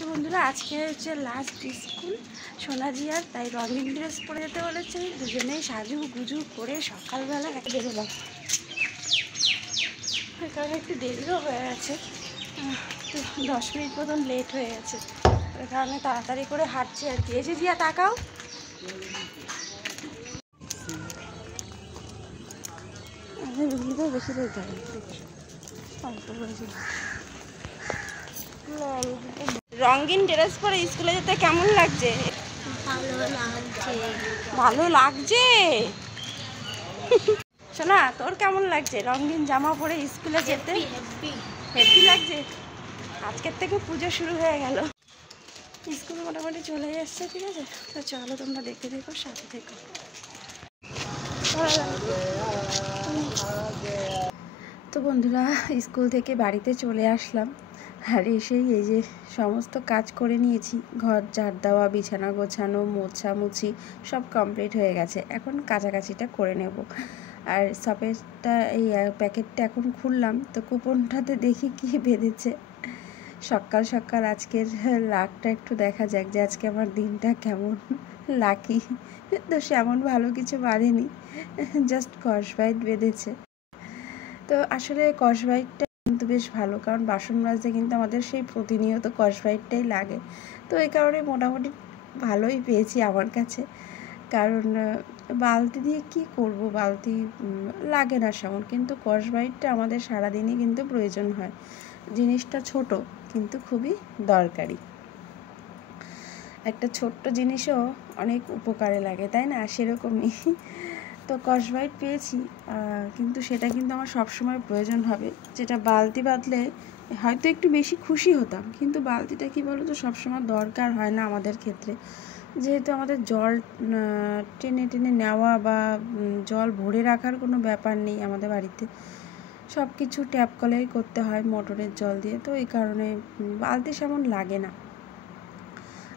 তো বন্ধুরা আজকে হচ্ছে লাস্ট স্কুল সোনাজিয়ার, তাই রঙিন ড্রেস পরে যেতে বলেছে। দুজনেই সাজু গুজু করে সকালবেলা একটা বেরোলাম, কারণ একটু দেরিও হয়ে গেছে, তো 10 মিনিট মতন লেট হয়ে গেছে, ওই কারণে তাড়াতাড়ি করে হাঁটছি আর কি। এসে জিয়া তাকাও, বেশি লেট হবে, অল্প করেছি। রঙিন ড্রেস পরে স্কুলে যেতে কেমন লাগছে? ভালো লাগছে। শোনা, তোর কেমন লাগছে রঙিন জামা পরে স্কুলে যেতে? হেভি লাগছে। আজকের থেকে পুজো শুরু হয়ে গেল, স্কুল মোটামুটি চলে এসছে, ঠিক আছে? তো চলো তোমরা দেখতে দেখো, সাথে থেকো। তো বন্ধুরা স্কুল থেকে বাড়িতে চলে আসলাম, আর এসেই এই যে সমস্ত কাজ করে নিয়েছি। ঘর ঝাড় দেওয়া, বিছানা গোছানো, মোছামুছি সব কমপ্লিট হয়ে গেছে। এখন কাছাকাছিটা করে নেব। আর সপেরটা এই প্যাকেটটা এখন খুললাম, তো কুপনটাতে দেখি কি বেঁধেছে। সকাল সকাল আজকের লাকটা একটু দেখা যাক যে আজকে আমার দিনটা কেমন লাকি। তো সেমন ভালো কিছু বাঁধেনি, জাস্ট কসবাইট বেঁধেছে। তো আসলে কসবাইটটা কিন্তু বেশ ভালো, কারণ বাসন মাজতে কিন্তু আমাদের সেই প্রতিনিয়ত কসবাইটটাই লাগে। তো এই কারণে মোটামুটি ভালোই পেয়েছি আমার কাছে, কারণ বালতি দিয়ে কি করব, বালতি লাগে না সেমন, কিন্তু কসবাইটটা আমাদের সারাদিনই কিন্তু প্রয়োজন হয়। জিনিসটা ছোট কিন্তু খুবই দরকারি, একটা ছোট্ট জিনিসও অনেক উপকারে লাগে, তাই না? সেরকমই। তো কসবাইট পেয়েছি, কিন্তু সেটা কিন্তু আমার সবসময় প্রয়োজন হবে। যেটা বালতি বাঁধলে হয়তো একটু বেশি খুশি হতাম, কিন্তু বালতিটা কী বলো তো, সবসময় দরকার হয় না আমাদের ক্ষেত্রে, যেহেতু আমাদের জল টেনে টেনে নেওয়া বা জল ভরে রাখার কোনো ব্যাপার নেই আমাদের বাড়িতে, সব কিছু ট্যাপ কলেই করতে হয় মোটরের জল দিয়ে। তো এই কারণে বালতি সেমন লাগে না।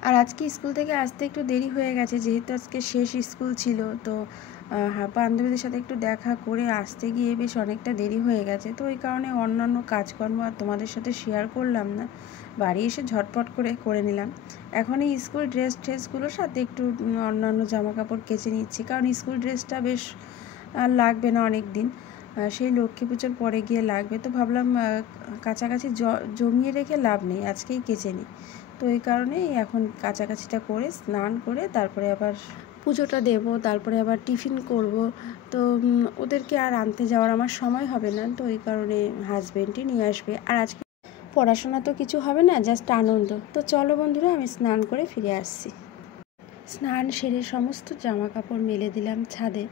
আর আজকে স্কুল থেকে আসতে একটু দেরি হয়ে গেছে, যেহেতু আজকে শেষ স্কুল ছিল। তো বান্ধবীদের সাথে একটু দেখা করে আসতে গিয়ে বেশ অনেকটা দেরি হয়ে গেছে। তো ওই কারণে অন্যান্য কাজকর্ম আর তোমাদের সাথে শেয়ার করলাম না, বাড়ি এসে ঝটপট করে নিলাম। এখন এই স্কুল ড্রেসগুলোর সাথে একটু অন্যান্য জামা কাপড় কেচে নিচ্ছি, কারণ স্কুল ড্রেসটা বেশ লাগবে না অনেক দিন, সেই লক্ষ্মী পুজোর পরে গিয়ে লাগবে। তো ভাবলাম কাছাকাছি জমিয়ে রেখে লাভ নেই, আজকেই কেচে নিই। তো এই কারণেই এখন কাছাকাছিটা করে স্নান করে তারপরে আবার পুজোটা দেব, তারপরে আবার টিফিন করব। তো ওদেরকে আর আনতে যাওয়ার আমার সময় হবে না, তো এই কারণে হাজব্যান্ডই নিয়ে আসবে। আর আজকে পড়াশোনা তো কিছু হবে না, জাস্ট আনন্দ। তো চলো বন্ধুরা, আমি স্নান করে ফিরে আসছি। স্নান সেরে সমস্ত জামা কাপড় মেলে দিলাম ছাদে,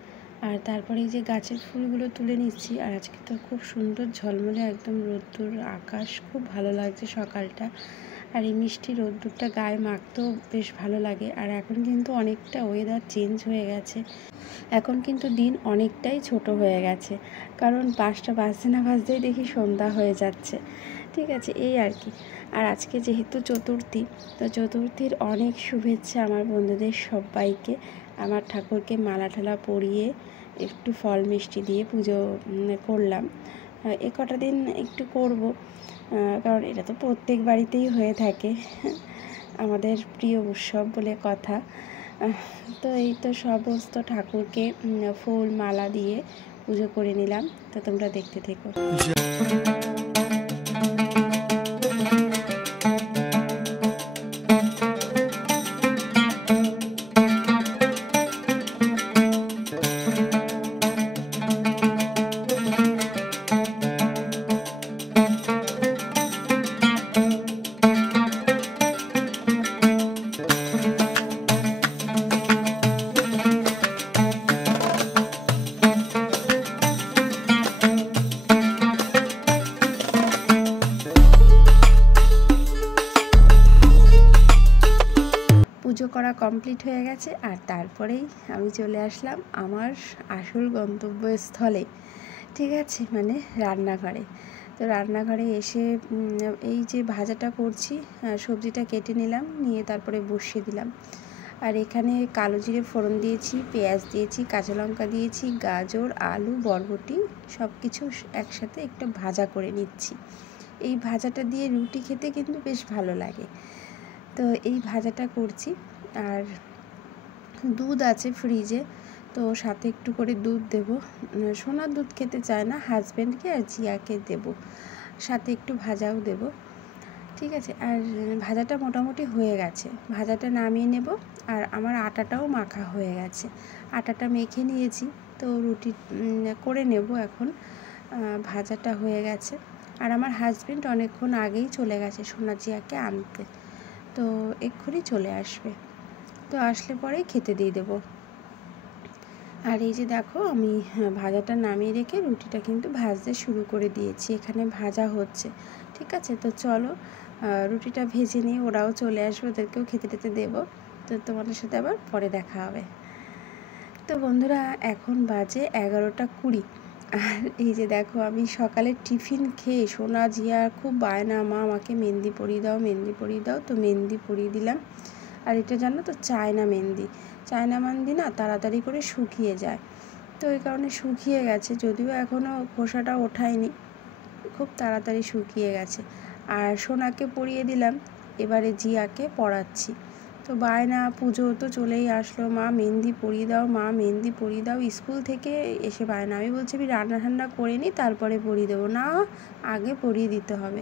আর তারপরে এই যে গাছের ফুলগুলো তুলে নিচ্ছি। আর আজকে তো খুব সুন্দর ঝলমলে একদম রোদ্দুর, আকাশ খুব ভালো লাগছে সকালটা, আর এই মিষ্টি রোদ্দুরটা গায়ে মাখতেও বেশ ভালো লাগে। আর এখন কিন্তু অনেকটা ওয়েদার চেঞ্জ হয়ে গেছে, এখন কিন্তু দিন অনেকটাই ছোট হয়ে গেছে, কারণ 5টা বাজতে না বাজতেই দেখি সন্ধ্যা হয়ে যাচ্ছে, ঠিক আছে? এই আর কি। আর আজকে যেহেতু চতুর্থী, তো চতুর্থীর অনেক শুভেচ্ছা আমার বন্ধুদের সবাইকে। আমার ঠাকুরকে মালা ঠালা পরিয়ে একটু ফল মিষ্টি দিয়ে পুজো করলাম। এ কটা দিন একটু করব, কারণ এটা তো প্রত্যেক বাড়িতেই হয়ে থাকে, আমাদের প্রিয় উৎসব বলে কথা। তো এই তো সমস্ত ঠাকুরকে ফুল মালা দিয়ে পুজো করে নিলাম, তো তোমরা দেখতে থেকো। পুজো করা কমপ্লিট হয়ে গেছে, আর তারপরেই আমি চলে আসলাম আমার আসল গন্তব্যস্থলে, ঠিক আছে? মানে রান্নাঘরে। তো রান্নাঘরে এসে এই যে ভাজাটা করছি, সবজিটা কেটে নিলাম, নিয়ে তারপরে বসিয়ে দিলাম। আর এখানে কালো জিরে ফোড়ন দিয়েছি, পেঁয়াজ দিয়েছি, কাঁচা লঙ্কা দিয়েছি, গাজর, আলু, বরবটি সব কিছু একসাথে একটু ভাজা করে নিচ্ছি। এই ভাজাটা দিয়ে রুটি খেতে কিন্তু বেশ ভালো লাগে। তো এই ভাজাটা করছি। আর দুধ আছে ফ্রিজে, তো সাথে একটু করে দুধ দেব। সোনার দুধ খেতে চায় না, হাজব্যান্ডকে আর জিয়াকে দেব, সাথে একটু ভাজাও দেব। ঠিক আছে, আর ভাজাটা মোটামুটি হয়ে গেছে, ভাজাটা নামিয়ে নেব। আর আমার আটাটাও মাখা হয়ে গেছে, আটাটা মেখে নিয়েছি। তো রুটি করে নেব এখন। ভাজাটা হয়ে গেছে। আর আমার হাজব্যান্ড অনেকক্ষণ আগেই চলে গেছে সোনা জিয়াকে আনতে, তো এক্ষুনি চলে আসবে। তো আসলে পরেই খেতে দিয়ে দেবো। আর এই যে দেখো, আমি ভাজাটা নামিয়ে রেখে রুটিটা কিন্তু ভাজতে শুরু করে দিয়েছি, এখানে ভাজা হচ্ছে। ঠিক আছে, তো চলো রুটিটা ভেজে নিয়ে ওরাও চলে আসবে, ওদেরকেও খেতে টেতে দেবো। তো তোমাদের সাথে আবার পরে দেখা হবে। তো বন্ধুরা, এখন বাজে 11টা 20। আর এই যে দেখো, আমি সকালে টিফিন খেয়ে সোনা জিয়া খুব বায়না, মা আমাকে মেহেন্দি পরিয়ে দাও, মেহেন্দি পরিয়ে দাও। তো মেহেন্দি পরিয়ে দিলাম। আর এটা জানো তো, চায়না মেহেন্দি। চায়না মেহেন্দি না তাড়াতাড়ি করে শুকিয়ে যায়, তো ওই কারণে শুকিয়ে গেছে, যদিও এখনও খোসাটা ওঠায়নি, খুব তাড়াতাড়ি শুকিয়ে গেছে। আর সোনাকে পরিয়ে দিলাম, এবারে জিয়াকে পরাচ্ছি। তো বায়না, পুজো তো চলেই আসলো, মা মেহেন্দি পরিয়ে দাও, মা মেহেন্দি পরিয়ে দাও। স্কুল থেকে এসে বায়না, আমি বলছি আমি রান্না ঠান্না করে নিই তারপরে পরিয়ে দেবো, না আগে পরিয়ে দিতে হবে।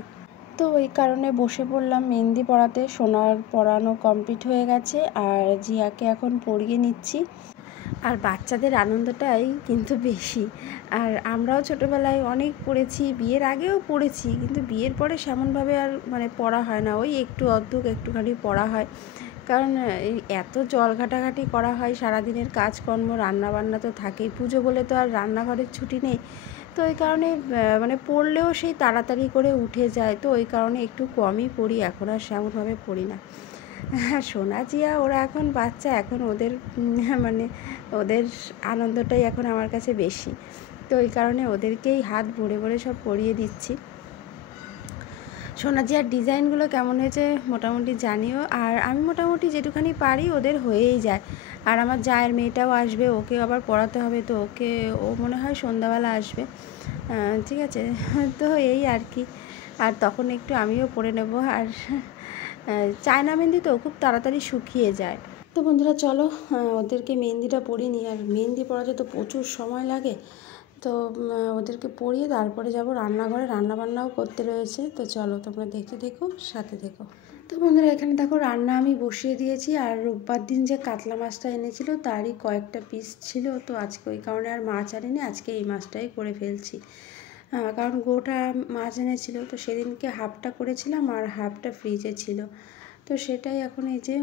তো ওই কারণে বসে পড়লাম মেহেন্দি পরাতে। সোনার পরানো কমপ্লিট হয়ে গেছে, আর জিয়াকে এখন পরিয়ে নিচ্ছি। আর বাচ্চাদের আনন্দটাই কিন্তু বেশি। আর আমরাও ছোটোবেলায় অনেক পড়েছি, বিয়ের আগেও পড়েছি, কিন্তু বিয়ের পরে সেমনভাবে আর মানে পড়া হয় না, ওই একটু অর্ধেক একটুখানি পড়া হয়। কারণ এই এত জল ঘাটাঘাটি করা হয়, সারাদিনের কাজকর্ম, রান্নাবান্না তো থাকেই, পুজো বলে তো আর রান্নাঘরের ছুটি নেই। তো ওই কারণে মানে পড়লেও সেই তাড়াতাড়ি করে উঠে যায়, তো ওই কারণে একটু কমই পড়ি, এখন আর সেমনভাবে পড়ি না। সোনা জিয়া ওরা এখন বাচ্চা, এখন ওদের মানে ওদের আনন্দটাই এখন আমার কাছে বেশি, তো ওই কারণে ওদেরকেই হাত ভরে ভরে সব পরিয়ে দিচ্ছি। সোনা জিয়ার ডিজাইনগুলো কেমন হয়েছে মোটামুটি জানিও, আর আমি মোটামুটি যেটুখানি পারি ওদের হয়েই যায়। আর আমার জায়ের মেয়েটাও আসবে, ওকে আবার পড়াতে হবে, তো ওকে ও মনে হয় সন্ধ্যাবেলা আসবে। ঠিক আছে, তো এই আর কি। আর তখন একটু আমিও পড়ে নেব। আর চায়না মেহেন্দি তো খুব তাড়াতাড়ি শুকিয়ে যায়। তো বন্ধুরা চলো, ওদেরকে মেহেন্দিটা পরিয়ে নিই। আর মেহেন্দি পরাতে তো প্রচুর সময় লাগে, তো ওদেরকে পরিয়ে তারপরে যাব রান্নাঘরে, রান্নাবান্নাও করতে রয়েছে। তো চলো তোমরা দেখতে দেখো, সাথে দেখো। তো বন্ধুরা, এখানে দেখো রান্না আমি বসিয়ে দিয়েছি। আর রোববার দিন যে কাতলা মাছটা এনেছিল তারই কয়েকটা পিস ছিল, তো আজকে ওই কারণে আর মাছ আনিনি, আজকে এই মাছটাই করে ফেলছি। কারণ গোটা মাছ এনেছিল, তো সেদিনকে হাফটা করেছিলাম আর হাফটা ফ্রিজে ছিল, তো সেটাই এখন এই যে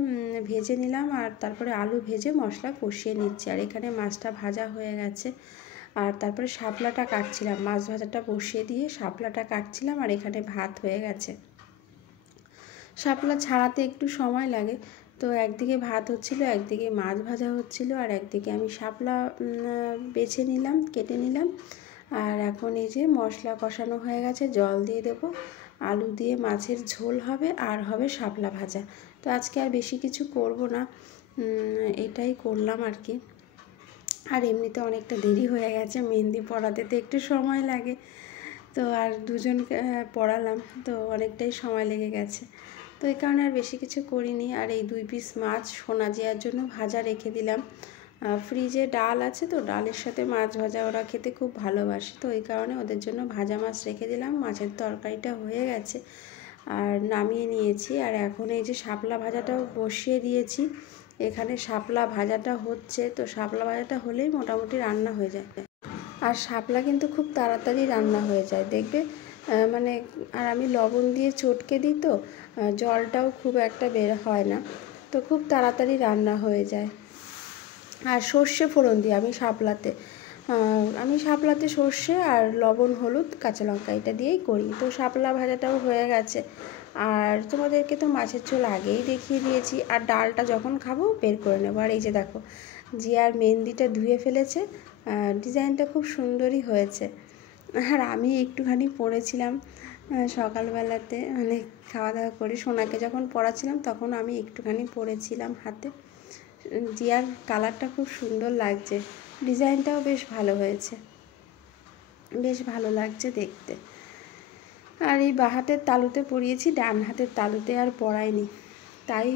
ভেজে নিলাম। আর তারপরে আলু ভেজে মশলা কষিয়ে নিচ্ছি। আর এখানে মাছটা ভাজা হয়ে গেছে। আর তারপরে শাপলাটা কাটছিলাম, মাছ ভাজাটা বসিয়ে দিয়ে শাপলাটা কাটছিলাম। আর এখানে ভাত হয়ে গেছে। শাপলা ছাড়াতে একটু সময় লাগে, তো একদিকে ভাত হচ্ছিল, একদিকে মাছ ভাজা হচ্ছিল, আর একদিকে আমি শাপলা বেছে নিলাম, কেটে নিলাম। আর এখন এই যে মশলা কষানো হয়ে গেছে, জল দিয়ে দেবো, আলু দিয়ে মাছের ঝোল হবে, আর হবে শাপলা ভাজা। তো আজকে আর বেশি কিছু করব না, এটাই করলাম আর কি। আর এমনিতে অনেকটা দেরি হয়ে গেছে, মেহেন্দি পড়াতে তো একটু সময় লাগে, তো আর দুজনকে পড়ালাম, তো অনেকটাই সময় লেগে গেছে, তো এই কারণে আর বেশি কিছু করিনি। আর এই 2 পিস মাছ সোনা জিয়ার জন্য ভাজা রেখে দিলাম। ফ্রিজে ডাল আছে, তো ডালের সাথে মাছ ভাজা ওরা খেতে খুব ভালোবাসে, তো এই কারণে ওদের জন্য ভাজা মাছ রেখে দিলাম। মাছের তরকারিটা হয়ে গেছে আর নামিয়ে নিয়েছি। আর এখন এই যে শাপলা ভাজাটাও বসিয়ে দিয়েছি, এখানে শাপলা ভাজাটা হচ্ছে, তো শাপলা ভাজাটা হলেই মোটামুটি রান্না হয়ে যায়। আর শাপলা কিন্তু খুব তাড়াতাড়ি রান্না হয়ে যায় দেখবে, মানে আর আমি লবণ দিয়ে চটকে দিই, তো জলটাও খুব একটা বের হয় না, তো খুব তাড়াতাড়ি রান্না হয়ে যায়। আর সর্ষে ফোড়ন দিই আমি শাপলাতে সর্ষে আর লবণ, হলুদ, কাঁচা লঙ্কা এটা দিয়েই করি। তো শাপলা ভাজাটাও হয়ে গেছে। আর তোমাদেরকে তো মাছের ঝোল আগেই দেখিয়ে দিয়েছি, আর ডালটা যখন খাবো বের করে নেবো। আর এই যে দেখো, জিয়ার মেহেন্দিটা ধুয়ে ফেলেছে, ডিজাইনটা খুব সুন্দরই হয়েছে। আর আমি একটুখানি পরেছিলাম সকালবেলাতে, মানে খাওয়া দাওয়া করে সোনাকে যখন পরাছিলাম তখন আমি একটুখানি পরেছিলাম হাতে। জিয়ার কালারটা খুব সুন্দর লাগছে, ডিজাইনটাও বেশ ভালো হয়েছে, বেশ ভালো লাগছে দেখতে। আর এই বাঁ হাতের তালুতে পরিয়েছি, ডান হাতের তালুতে আর পরাইনি। তাই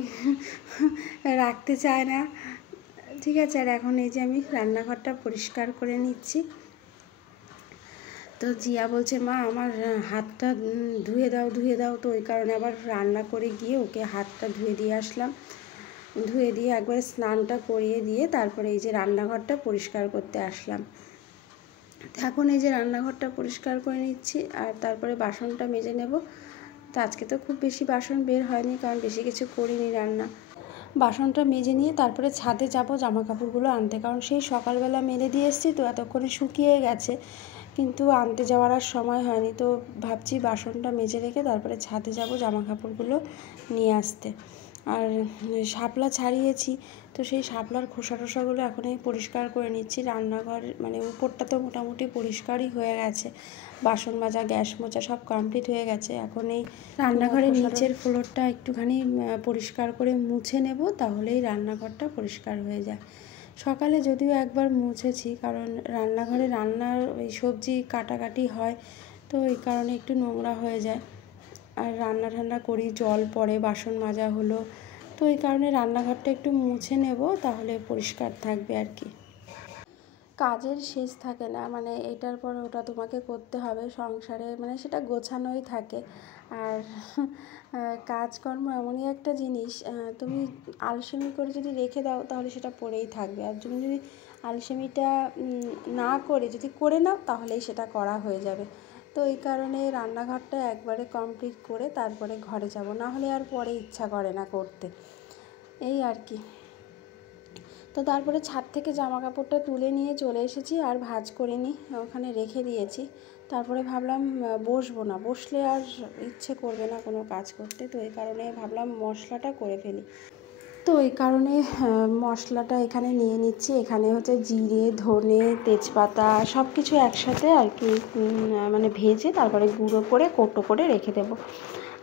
রাখতে চায় না। ঠিক আছে, আর এখন এই যে আমি রান্নাঘরটা পরিষ্কার করে নিচ্ছি। তো জিয়া বলছে মা আমার হাতটা ধুয়ে দাও, তো ওই কারণে আবার রান্না করে গিয়ে ওকে হাতটা ধুয়ে দিয়ে আসলাম। ধুয়ে দিয়ে একবারে স্নানটা করিয়ে দিয়ে তারপরে এই যে রান্নাঘরটা পরিষ্কার করতে আসলাম। এখন এই যে রান্নাঘরটা পরিষ্কার করে নিচ্ছি আর তারপরে বাসনটা মেজে নেব। তো আজকে তো খুব বেশি বাসন বের হয়নি, কারণ বেশি কিছু করিনি রান্না। বাসনটা মেজে নিয়ে তারপরে ছাদে যাব জামা কাপড়গুলো আনতে, কারণ সেই সকালবেলা মেলে দিয়ে এসেছি, তো এতক্ষণে শুকিয়ে গেছে, কিন্তু আনতে যাওয়ার আর সময় হয়নি। তো ভাবছি বাসনটা মেজে রেখে তারপরে ছাদে যাব জামা কাপড়গুলো নিয়ে আসতে। আর শাপলা ছাড়িয়েছি, তো সেই শাপলার খোসা টোসাগুলো এখন এই পরিষ্কার করে নিচ্ছি। রান্নাঘর মানে উপরটা তো মোটামুটি পরিষ্কারই হয়ে গেছে, বাসন মাজা গ্যাস মোছা সব কমপ্লিট হয়ে গেছে। এখন এই রান্নাঘরের নিচের ফ্লোরটা একটুখানি পরিষ্কার করে মুছে নেব, তাহলেই রান্নাঘরটা পরিষ্কার হয়ে যায়। সকালে যদিও একবার মুছেছি, কারণ রান্নাঘরে রান্নার ওই সবজি কাটাকাটি হয়, তো এই কারণে একটু নোংরা হয়ে যায়। আর রান্না ঠান্না করি, জল পড়ে, বাসন মাজা হলো, তো এই কারণে রান্নাঘরটা একটু মুছে নেব, তাহলে পরিষ্কার থাকবে আর কি। কাজের শেষ থাকে না, মানে এটার পর ওটা তোমাকে করতে হবে সংসারে, মানে সেটা গোছানোই থাকে। আর কাজকর্ম এমনই একটা জিনিস, তুমি আলসেমি করে যদি রেখে দাও তাহলে সেটা পড়েই থাকবে, আর তুমি যদি আলসেমিটা না করে যদি করে নাও তাহলেই সেটা করা হয়ে যাবে। তো এই কারণে রান্নাঘরটা একবারে কমপ্লিট করে তারপরে ঘরে যাব, না হলে আর পরে ইচ্ছা করে না করতে, এই আর কি। তো তারপরে ছাদ থেকে জামা কাপড়টা তুলে নিয়ে চলে এসেছি, আর ভাঁজ করিনি, ওখানে রেখে দিয়েছি। তারপরে ভাবলাম বসবো না, বসলে আর ইচ্ছে করবে না কোনো কাজ করতে, তো এই কারণে ভাবলাম মশলাটা করে ফেলি। তো এই কারণে মশলাটা এখানে নিয়ে নিচ্ছি। এখানে হচ্ছে জিরে, ধনে, তেজপাতা সব কিছু একসাথে আর কি মানে ভেজে তারপরে গুঁড়ো করে কৌটো করে রেখে দেবো।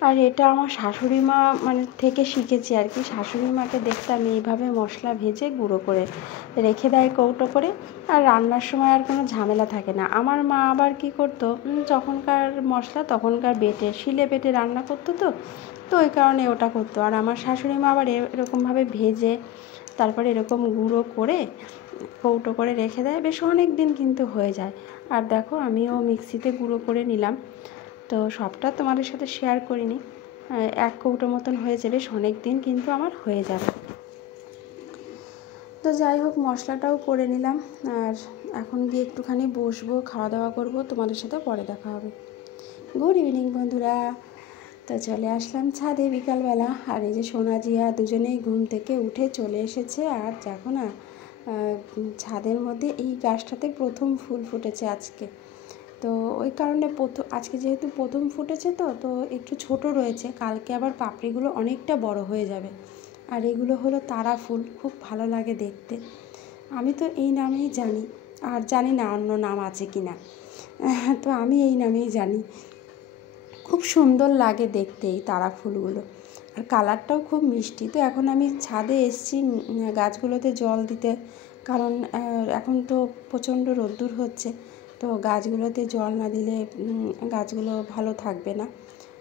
আর এটা আমার শাশুড়ি মা মানে থেকে শিখেছি আর কি। শাশুড়ি মাকে দেখতাম এইভাবে মশলা ভেজে গুঁড়ো করে রেখে দেয় কৌটো করে, আর রান্নার সময় আর কোনো ঝামেলা থাকে না। আমার মা আবার কী করতো, যখনকার মশলা তখনকার বেটে শিলে বেটে রান্না করতো, তো ওই কারণে ওটা করতো। আর আমার শাশুড়ি মা আবার এরকমভাবে ভেজে তারপরে এরকম গুঁড়ো করে কৌটো করে রেখে দেয়, বেশ অনেক দিন কিন্তু হয়ে যায়। আর দেখো আমিও মিক্সিতে গুঁড়ো করে নিলাম, তো সবটা তোমাদের সাথে শেয়ার করিনি, এক কৌটো মতন হয়েছে, বেশ অনেক দিন কিন্তু আমার হয়ে যাবে। তো যাই হোক মশলাটাও করে নিলাম, আর এখন গিয়ে একটুখানি বসবো, খাওয়া দাওয়া করবো, তোমাদের সাথে পরে দেখা হবে। গুড ইভিনিং বন্ধুরা। তো চলে আসলাম ছাদে বিকালবেলা, আর এই যে সোনা জিয়া দুজনেই ঘুম থেকে উঠে চলে এসেছে। আর দেখো না ছাদের মধ্যে এই গাছটাতে প্রথম ফুল ফুটেছে আজকে, তো ওই কারণে আজকে যেহেতু প্রথম ফুটেছে, তো একটু ছোট রয়েছে, কালকে আবার পাপড়িগুলো অনেকটা বড় হয়ে যাবে। আর এগুলো হলো তারা ফুল, খুব ভালো লাগে দেখতে। আমি তো এই নামেই জানি, আর জানি না অন্য নাম আছে কি না, তো আমি এই নামেই জানি। খুব সুন্দর লাগে দেখতে এই তারা ফুলগুলো, আর কালারটাও খুব মিষ্টি। তো এখন আমি ছাদে এসেছি গাছগুলোতে জল দিতে, কারণ এখন তো প্রচণ্ড রোদ্দুর হচ্ছে, তো গাছগুলোতে জল না দিলে গাছগুলো ভালো থাকবে না,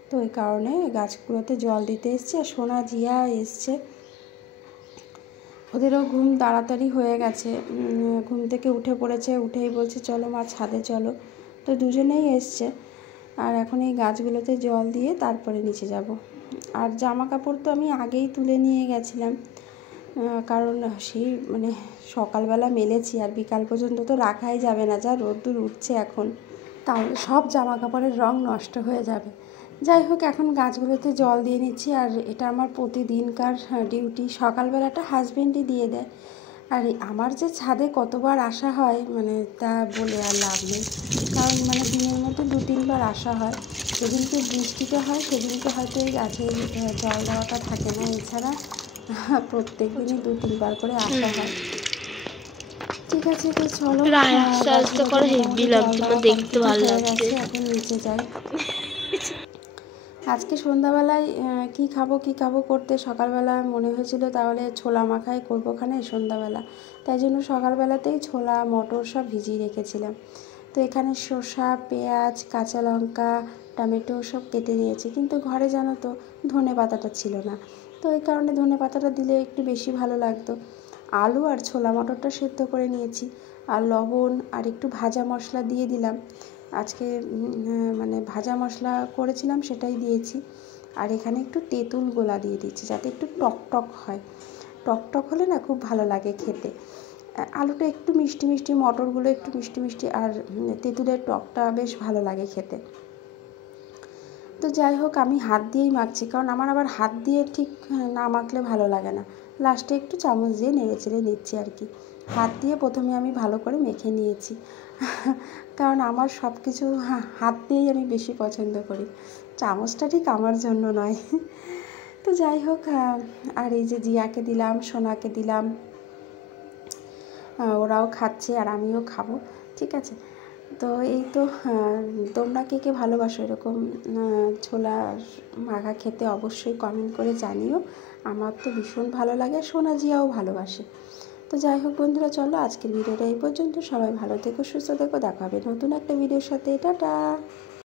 তো ওই কারণে গাছগুলোতে জল দিতে এসছে। আর সোনা জিয়া এসছে, ওদেরও ঘুম তাড়াতাড়ি হয়ে গেছে, ঘুম থেকে উঠে পড়েছে, উঠেই বলছে চলো মা ছাদে চলো, তো দুজনেই এসছে। আর এখন এই গাছগুলোতে জল দিয়ে তারপরে নিচে যাব। আর জামা কাপড় তো আমি আগেই তুলে নিয়ে গেছিলাম, কারণ সেই মানে সকালবেলা মেলেছি, আর বিকাল পর্যন্ত তো রাখাই যাবে না, যা রোদ্দুর উঠছে এখন, তাহলে সব জামা কাপড়ের রং নষ্ট হয়ে যাবে। যাই হোক এখন গাছগুলোতে জল দিয়ে নিচ্ছি, আর এটা আমার প্রতিদিনকার ডিউটি। সকালবেলাটা হাজবেন্ডই দিয়ে দেয়, আর আমার যে ছাদে কতবার আসা হয় মানে তা বলে আর লাভ নেই, কারণ মানে দিনের মধ্যে 2-3 বার আসা হয়। যেদিনকে বৃষ্টিতে হয় সেদিনকে হয়তো এই গাছে জল দেওয়াটা থাকে না, এছাড়া প্রত্যেক দিনই 2-3 বার করে আসা হয়। ঠিক আছে, তো চলো দেখতে ভালো লাগছে, এখন নিচে যাই। আজকে সন্ধ্যাবেলায় কি খাবো করতে সকালবেলা মনে হয়েছিল, তাহলে ছোলা মাখাই করবো খানে সন্ধ্যাবেলা, তাই জন্য সকালবেলাতেই ছোলা মটর সব ভিজিয়ে রেখেছিলাম। তো এখানে শসা, পেঁয়াজ, কাঁচা লঙ্কা, টমেটো সব কেটে নিয়েছি, কিন্তু ঘরে জানো তো ধনে পাতাটা ছিল না, তো এই কারণে ধনে পাতাটা দিলে একটু বেশি ভালো লাগতো। আলু আর ছোলা মটরটা সেদ্ধ করে নিয়েছি, আর লবণ আর একটু ভাজা মশলা দিয়ে দিলাম। আজকে মানে ভাজা মশলা করেছিলাম সেটাই দিয়েছি। আর এখানে একটু তেঁতুল গোলা দিয়ে দিচ্ছি যাতে একটু টক টক হয়, টক টক হলে না খুব ভালো লাগে খেতে। আলুটা একটু মিষ্টি মিষ্টি, মটরগুলো একটু মিষ্টি মিষ্টি, আর তেঁতুলের টকটা বেশ ভালো লাগে খেতে। তো যাই হোক, আমি হাত দিয়েই মাখছি, কারণ আমার আবার হাত দিয়ে ঠিক না মাখলে ভালো লাগে না। লাস্টে একটু চামচ দিয়ে নেড়ে চেড়ে নিচ্ছি আর কি। হাত দিয়ে প্রথমে আমি ভালো করে মেখে নিয়েছি কারণ আমার সব কিছু হাত দিয়েই আমি বেশি পছন্দ করি, চামচটা ঠিক আমার জন্য নয় তো যাই হোক, আর এই যে জিয়াকে দিলাম, সোনাকে দিলাম, ওরাও খাচ্ছে আর আমিও খাবো, ঠিক আছে। তো এই তো, তোমরা কে কে ভালোবাসো এরকম ছোলা মাখা খেতে অবশ্যই কমেন্ট করে জানিও। আমার তো ভীষণ ভালো লাগে, সোনা জিয়াও ভালোবাসে। তো যাই হোক বন্ধুরা, চলো আজকের ভিডিওটা এই পর্যন্ত। সবাই ভালো থেকো, সুস্থ থেকো, দেখা হবে নতুন একটা ভিডিওর সাথে। টাটা।